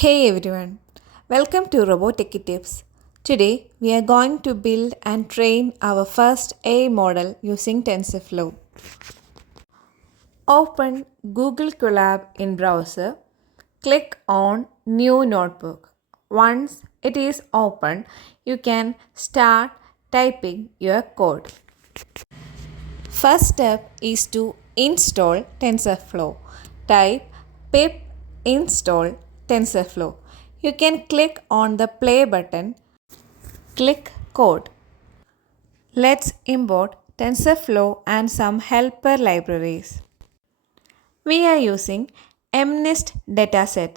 Hey everyone, welcome to Robotic Tips. Today we are going to build and train our first AI model using TensorFlow. Open Google Colab in browser. Click on New Notebook. Once it is open, you can start typing your code. First step is to install TensorFlow. Type pip install TensorFlow. You can click on the play button. Click code. Let's import TensorFlow and some helper libraries. We are using MNIST dataset.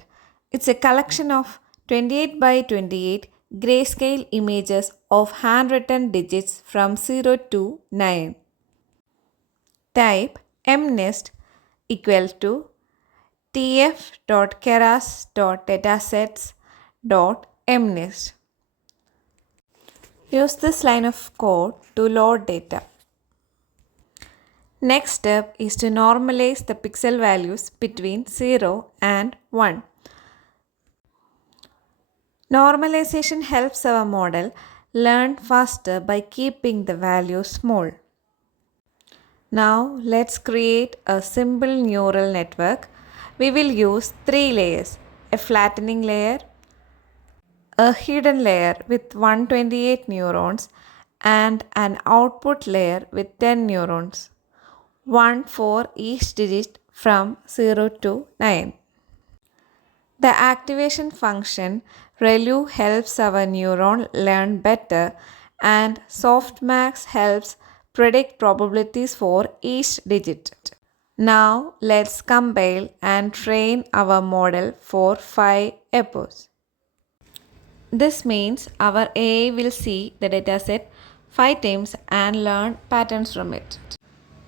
It's a collection of 28 by 28 grayscale images of handwritten digits from 0 to 9. Type MNIST equal to tf.keras.datasets.mnist. Use this line of code to load data. Next step is to normalize the pixel values between 0 and 1. Normalization helps our model learn faster by keeping the values small. Now let's create a simple neural network. We will use 3 layers: a flattening layer, a hidden layer with 128 neurons, and an output layer with 10 neurons, one for each digit from 0 to 9. The activation function ReLU helps our neuron learn better, and softmax helps predict probabilities for each digit. Now let's compile and train our model for 5 epochs. This means our AI will see the dataset 5 times and learn patterns from it.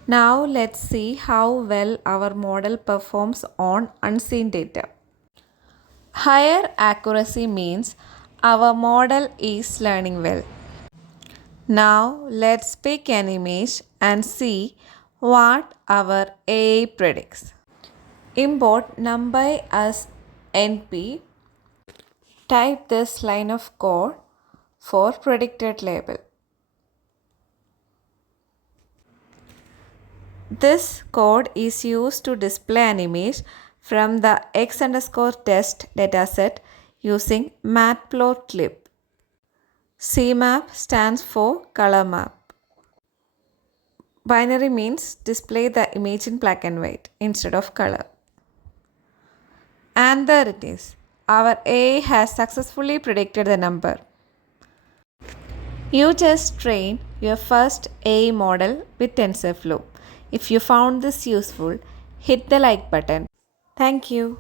Now let's see how well our model performs on unseen data. Higher accuracy means our model is learning well. Now let's pick an image and see what our AI predicts. Import numpy as np. Type this line of code for predicted label. This code is used to display an image from the x_test dataset using matplotlib. CMAP stands for color map. Binary means display the image in black and white instead of color. And there it is. Our AI has successfully predicted the number. You just trained your first AI model with TensorFlow. If you found this useful, hit the like button. Thank you.